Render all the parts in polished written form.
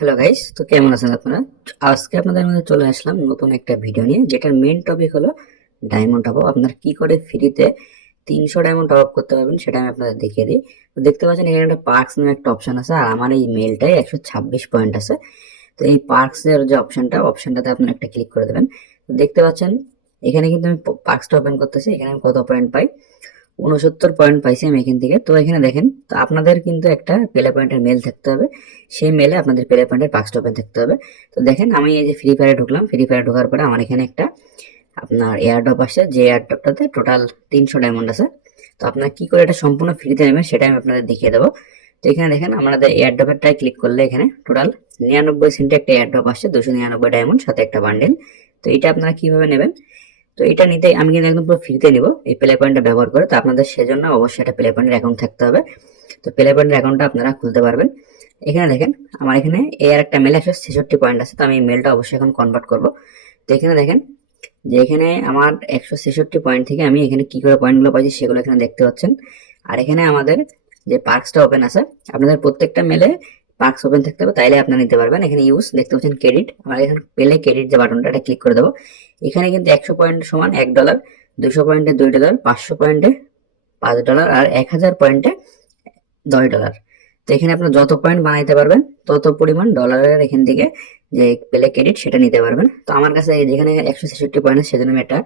Hello guys, তো কেমন আছেন আপনারা? আজকে আপনাদের মধ্যে চলে আসলাম নতুন একটা ভিডিও নিয়ে, যেটার মেইন টপিক হলো ডায়মন্ড টপ আপ। আপনারা কি করে ফ্রিতে 300 ডায়মন্ড টপ আপ করতে পারবেন সেটা আমি আপনাদের দেখিয়ে দিই। তো দেখতে পাচ্ছেন এখানে একটা পার্কস নামে একটা অপশন আছে, আর আমার এই মেলটাই 126 পয়েন্ট আছে। তো এই পার্কস এর যে অপশনটাতে আপনারা একটা ক্লিক করে দেবেন। তো দেখতে পাচ্ছেন এখানে কিন্তু আমি পার্কসটা ওপেন করতেছি। এখানে আমি কত পয়েন্ট পাই? 69 পয়েন্ট পাইছি আমি এখান থেকে। তো এখানে দেখেন, তো আপনাদের কিন্তু একটা প্লে পয়েন্টের মেল থাকতে হবে, সেই মেলে আপনাদের প্লে পয়েন্টের পাঁচটা ওপেন থাকতে হবে। তো দেখেন আমি এই যে ফ্রি ফায়ারে ঢুকলাম, ফ্রি ফায়ারে ঢোকার পরে আমার এখানে একটা আপনার এয়ারড্রপ আসছে, যে এয়ারড্রপটাতে টোটাল 300 ডায়মন্ড আছে। তো আপনারা কি করে এটা সম্পূর্ণ ফ্রিতে নেবেন সেটা আমি আপনাদের দেখিয়ে দেবো। তো এখানে দেখেন আমাদের এয়ারড্রপেরটাই ক্লিক করলে এখানে টোটাল 99 সেন্টে একটা এয়ারড্রপ আসছে, 299 ডায়মন্ড সাথে একটা বান্ডেল। তো এটা আপনারা কিভাবে নেবেন? তো এটা নিতে আমি কিন্তু একদম পুরো ফ্রিতে নিব এই প্লে পয়েন্টটা ব্যবহার করে। তো আপনাদের সেজন্য অবশ্যই একটা প্লে পয়েন্টের অ্যাকাউন্ট থাকতে হবে। তো প্লে পয়েন্টের অ্যাকাউন্টটা আপনারা খুলতে পারবেন। এখানে দেখেন আমার এখানে এর একটা মেলে 166 পয়েন্ট আছে, তো আমি মেলটা অবশ্যই এখন কনভার্ট করব। তো এখানে দেখেন যে এখানে আমার 166 পয়েন্ট থেকে আমি এখানে কি করে পয়েন্টগুলো পাইছি সেগুলো এখানে দেখতে পাচ্ছেন। আর এখানে আমাদের যে পার্কসটা ওপেন আছে, আপনাদের প্রত্যেকটা মেলে পার্কস ওপেন থাকতে হবে, তাইলে আপনারা নিতে পারবেন। এখানে ইউজ দেখতে পাচ্ছেন ক্রেডিট, আমরা এখানে পেলে ক্রেডিট যে বাটনটা এটা ক্লিক করে দেবো। এখানে কিন্তু 100 পয়েন্ট সমান $1, 200 পয়েন্টে $2, 500 পয়েন্টে $5, আর 1000 পয়েন্টে $10। তো এখানে আপনার যত পয়েন্ট বানাইতে পারবেন তত পরিমাণ ডলারের এখান থেকে যে পেলে ক্রেডিট সেটা নিতে পারবেন। তো আমার কাছে যেখানে 166 পয়েন্ট আছে সেজন্য আমি একটা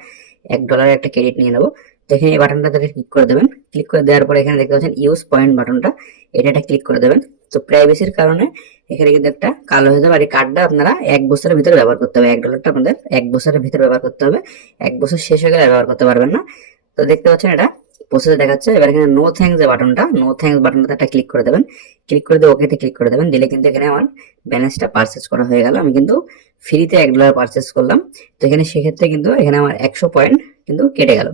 $1 একটা ক্রেডিট নিয়ে নেবো। তো এখানে এই বাটনটাতে ক্লিক করে দেবেন। ক্লিক করে দেওয়ার পরে এখানে দেখতে পাচ্ছেন ইউজ পয়েন্ট বাটনটা, এটা ক্লিক করে দেবেন। তো প্রাইভেসির কারণে এখানে কিন্তু একটা কালো হয়ে যাবে, আর এই কার্ডটা আপনারা 1 বছরের ভিতরে ব্যবহার করতে হবে। $1টা আপনাদের 1 বছরের ভিতরে ব্যবহার করতে হবে, 1 বছর শেষ হয়ে গেলে ব্যবহার করতে পারবেন না। তো দেখতে পাচ্ছেন এটা প্রসেস দেখাচ্ছে। এবার এখানে নো থ্যাঙ্কস যে বাটনটা, নো থ্যাঙ্কস বাটনটাতে একটা ক্লিক করে দেবেন। ক্লিক করে দিয়ে ওকেতে ক্লিক করে দেবেন। দিলে কিন্তু এখানে আমার ব্যালেন্সটা পারচেস করা হয়ে গেল। আমি কিন্তু ফ্রিতে $1 পারচেস করলাম। তো এখানে সেক্ষেত্রে কিন্তু এখানে আমার 100 পয়েন্ট কিন্তু কেটে গেল।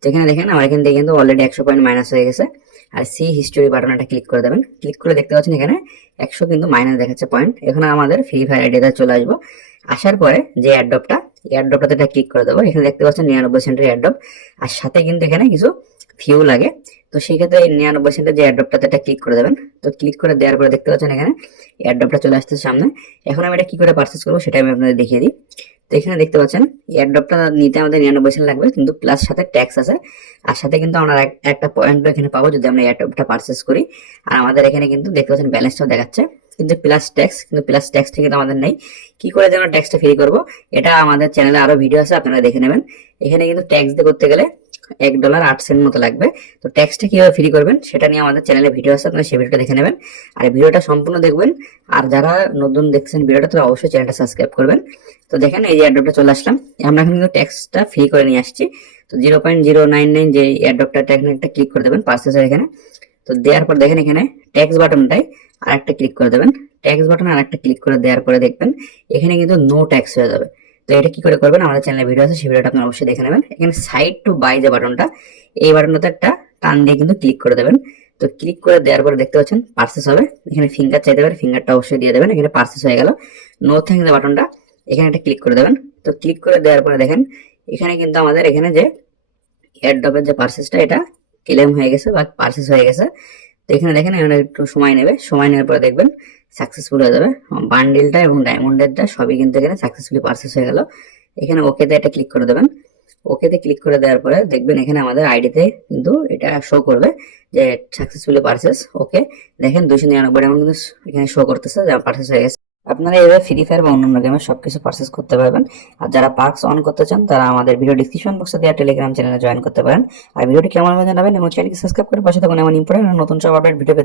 তো এখানে দেখেন আমার এখান থেকে কিন্তু অলরেডি 100 পয়েন্ট মাইনাস হয়ে গেছে। আর সি হিস্টোরি বাটনটা ক্লিক করে দেবেন। ক্লিক করে দেখতে পাচ্ছেন এখানে 100 কিন্তু মাইনাস দেখাচ্ছে পয়েন্ট। এখানে আমাদের ফ্রি ফায়ার আইডিতে চলে আসবো। আসার পরে যে এয়ারড্রপটাতে এটা ক্লিক করে দেবো। এখানে দেখতে পাচ্ছেন 99 সেন্টের এয়ারড্রপ, আর সাথে কিন্তু এখানে কিছু ফিউ লাগে। তো সেই ক্ষেত্রে এই 99 সেন্টের যে এয়ারড্রপটাতে এটা ক্লিক করে দেবেন। তো ক্লিক করে দেওয়ার পরে দেখতে পাচ্ছেন এখানে এয়ারড্রপটা চলে আসছে সামনে। এখন আমি এটা কি করে পারচেস করবো সেটা আমি আপনাদের দেখিয়ে দিই। তো এখানে দেখতে পাচ্ছেন এয়ারড্রপটা নিতে আমাদের 99 সেন্ট লাগবে, কিন্তু প্লাস সাথে ট্যাক্স আছে। আর সাথে কিন্তু আমরা একটা পয়েন্ট এখানে পাবো যদি আমরা এয়ারড্রপটা পারচেস করি। আর আমাদের এখানে কিন্তু দেখতে পাচ্ছেন ব্যালেন্সটাও দেখাচ্ছে, কিন্তু প্লাস ট্যাক্স, কিন্তু প্লাস ট্যাক্সটা কিন্তু আমাদের নেই। কি করে যেন ট্যাক্সটা ফ্রি করবো, এটা আমাদের চ্যানেলে আরো ভিডিও আছে, আপনারা দেখে নেবেন। এখানে কিন্তু ট্যাক্স দিয়ে করতে গেলে $1.08 মতো লাগবে। তো ট্যাক্সটা কিভাবে ফ্রি করবেন সেটা নিয়ে আমাদের চ্যানেলে ভিডিও আছে, আপনারা সেই ভিডিওটা দেখে নেবেন। আর ভিডিওটা সম্পূর্ণ দেখবেন। আর যারা নতুন দেখছেন ভিডিওটা, তারা অবশ্যই চ্যানেলটা সাবস্ক্রাইব করবেন। তো দেখেন এই যে এয়ারড্রপটা চলে আসলাম, আমরা এখন কিন্তু ট্যাক্সটা ফ্রি করে নিয়ে আসছি। তো 0.099 যে এয়ারড্রপটা এখানে একটা ক্লিক করে দেবেন পার্সেসের এখানে। তো দেওয়ার পর দেখেন এখানে ট্যাক্স বাটনটাই আর একটা ক্লিক করে দেবেন। ট্যাক্স বাটন আর একটা ক্লিক করে দেওয়ার পরে দেখবেন এখানে কিন্তু নো ট্যাক্স হয়ে যাবে। তো এটা কি করে করবেন, আমাদের চ্যানেলে ভিডিও আছে, সেই ভিডিওটা আপনারা অবশ্যই দেখে নেবেন। এখানে সাইড টু বাই যে বাটনটা, এই বাটনটাতে একটা টান দিয়ে কিন্তু ক্লিক করে দেবেন। তো ক্লিক করে দেওয়ার পরে দেখতে পাচ্ছেন পার্সেস হবে। এখানে ফিঙ্গার চাইতে পারে, ফিঙ্গারটা অবশ্যই দিয়ে দেবেন। এখানে পার্সেস হয়ে গেল। নো থ্যাঙ্কস যে বাটনটা, এখানে একটা ক্লিক করে দেবেন। তো ক্লিক করে দেওয়ার পরে দেখেন এখানে কিন্তু আমাদের এখানে যে এয়ারড্রপের যে পার্সেসটা এটা ক্লেম হয়ে গেছে বা পার্সেস হয়ে গেছে। তো এখানে দেখেন এখানে একটু সময় নেবে, সময় নেওয়ার পরে দেখবেন সাকসেসফুল হয়ে যাবে। বান্ডিলটা এবং ডায়মন্ডেরটা সবই কিন্তু এখানে সাকসেসফুলি পার্সেস হয়ে গেল। এখানে ওকেতে এটা ক্লিক করে দেবেন। ওকেতে ক্লিক করে দেওয়ার পরে দেখবেন এখানে আমাদের আইডিতে কিন্তু এটা শো করবে যে সাকসেসফুলি পার্সেস। ওকে, দেখেন 299 ডায়মন্ড কিন্তু এখানে শো করতেছে যে পার্সেস হয়ে গেছে। আপনারা এভাবে ফ্রি ফায়ার বা অন্যান্য গেমে সবকিছু পারচেস করতে পারবেন। আর যারা পার্কস অন করতে চান তারা আমাদের ভিডিও ডিসক্রিপশন বক্সে দেওয়া টেলিগ্রাম চ্যানেলে জয়েন করতে পারেন। আর ভিডিওটি কেমন হবে জানাবেন এবং চ্যানেলকে সাবস্ক্রাইব করে পাশে থাকুন এমন ইম্পর্টেন্ট নতুন সব আপডেট ভিডিও